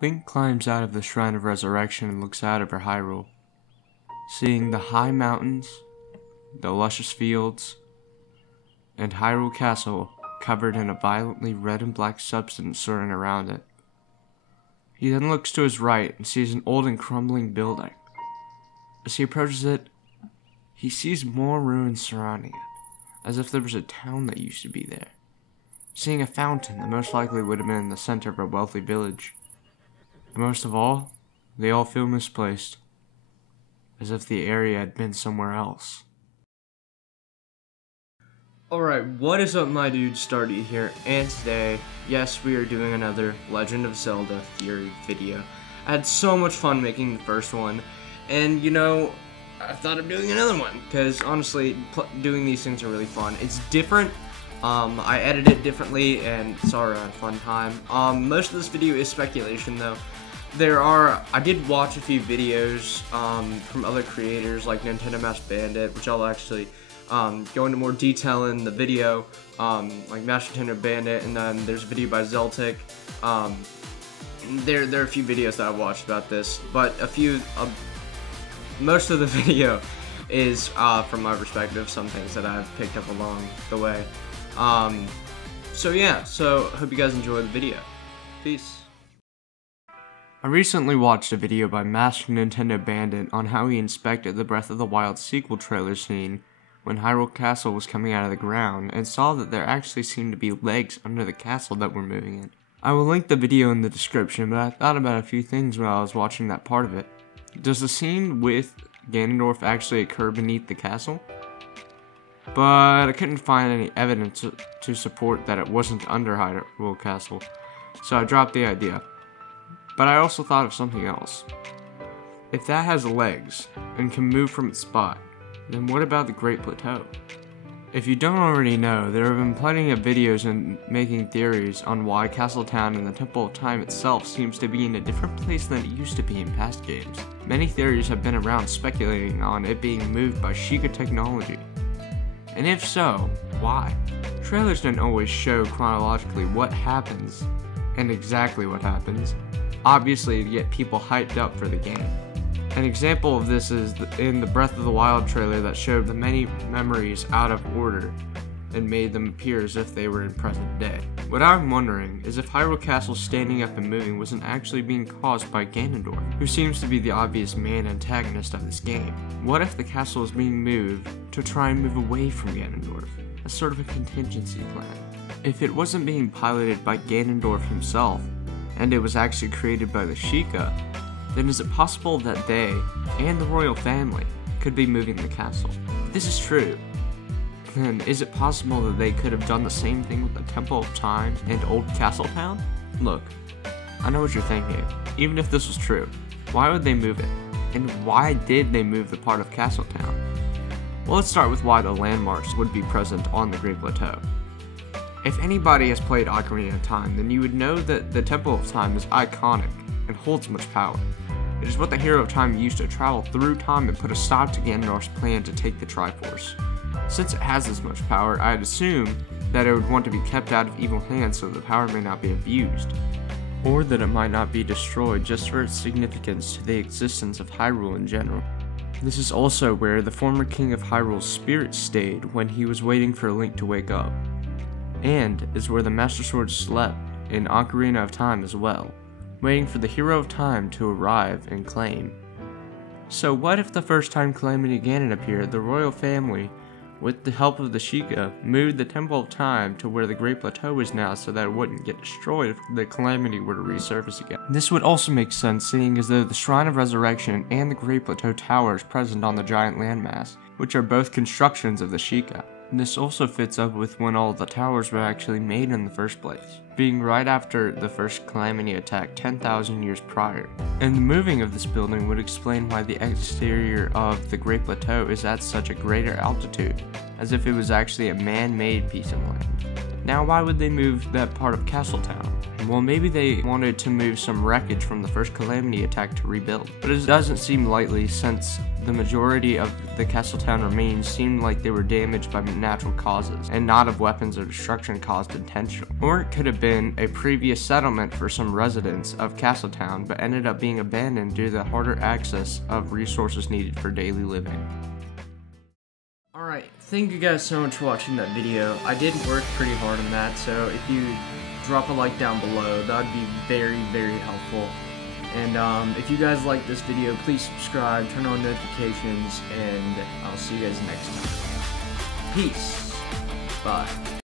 Link climbs out of the Shrine of Resurrection and looks out over Hyrule, seeing the high mountains, the luscious fields, and Hyrule Castle covered in a violently red and black substance surrounding around it. He then looks to his right and sees an old and crumbling building. As he approaches it, he sees more ruins surrounding it, as if there was a town that used to be there. Seeing a fountain that most likely would have been in the center of a wealthy village. And most of all, they all feel misplaced, as if the area had been somewhere else. Alright, what is up my dude, Stardy here, and today, yes, we are doing another Legend of Zelda theory video. I had so much fun making the first one, and you know, I thought of doing another one, because honestly, doing these things are really fun. It's different, I edited it differently, and sorry, I had a fun time. Most of this video is speculation though. I did watch a few videos, from other creators like Nintendo Master Bandit, which I'll actually go into more detail in the video, like Master Nintendo Bandit, and then there's a video by Zelda. There are a few videos that I've watched about this, but most of the video is from my perspective, some things that I've picked up along the way. So yeah, hope you guys enjoy the video. Peace. I recently watched a video by Master Nintendo Bandit on how he inspected the Breath of the Wild sequel trailer scene when Hyrule Castle was coming out of the ground, and saw that there actually seemed to be legs under the castle that were moving it. I will link the video in the description, but I thought about a few things while I was watching that part of it. Does the scene with Ganondorf actually occur beneath the castle? But I couldn't find any evidence to support that it wasn't under Hyrule Castle, so I dropped the idea. But I also thought of something else. If that has legs and can move from its spot, then what about the Great Plateau? If you don't already know, there have been plenty of videos and making theories on why Castletown and the Temple of Time itself seems to be in a different place than it used to be in past games. Many theories have been around speculating on it being moved by Sheikah technology. And if so, why? Trailers don't always show chronologically what happens, and exactly what happens, obviously to get people hyped up for the game. An example of this is in the Breath of the Wild trailer that showed the many memories out of order and made them appear as if they were in present day. What I'm wondering is if Hyrule Castle standing up and moving wasn't actually being caused by Ganondorf, who seems to be the obvious main antagonist of this game. What if the castle is being moved to try and move away from Ganondorf, as sort of a contingency plan? If it wasn't being piloted by Ganondorf himself, and it was actually created by the Sheikah, then is it possible that they, and the royal family, could be moving the castle? If this is true, then is it possible that they could have done the same thing with the Temple of Time and Old Castletown? Look, I know what you're thinking. Even if this was true, why would they move it? And why did they move the part of Castletown? Well, let's start with why the landmarks would be present on the Great Plateau. If anybody has played Ocarina of Time, then you would know that the Temple of Time is iconic and holds much power. It is what the Hero of Time used to travel through time and put a stop to Ganondorf's plan to take the Triforce. Since it has this much power, I'd assume that it would want to be kept out of evil hands so the power may not be abused, or that it might not be destroyed just for its significance to the existence of Hyrule in general. This is also where the former King of Hyrule's spirit stayed when he was waiting for Link to wake up, and is where the Master Sword slept in Ocarina of Time as well, waiting for the Hero of Time to arrive and claim. So what if the first time Calamity Ganon appeared, the royal family, with the help of the Sheikah, moved the Temple of Time to where the Great Plateau is now so that it wouldn't get destroyed if the Calamity were to resurface again? This would also make sense, seeing as though the Shrine of Resurrection and the Great Plateau Tower is present on the giant landmass, which are both constructions of the Sheikah. This also fits up with when all the towers were actually made in the first place, being right after the first Calamity attack 10,000 years prior. And the moving of this building would explain why the exterior of the Great Plateau is at such a greater altitude, as if it was actually a man-made piece of land. Now why would they move that part of Castletown? well, maybe they wanted to move some wreckage from the first Calamity attack to rebuild. But it doesn't seem likely, since the majority of the Castletown remains seemed like they were damaged by natural causes, and not of weapons or destruction caused intentionally. Or it could have been a previous settlement for some residents of Castletown, but ended up being abandoned due to the harder access of resources needed for daily living. Alright, thank you guys so much for watching that video. I did work pretty hard on that, so if you drop a like down below, that would be very, very helpful. And if you guys like this video, please subscribe, turn on notifications, and I'll see you guys next time. Peace. Bye.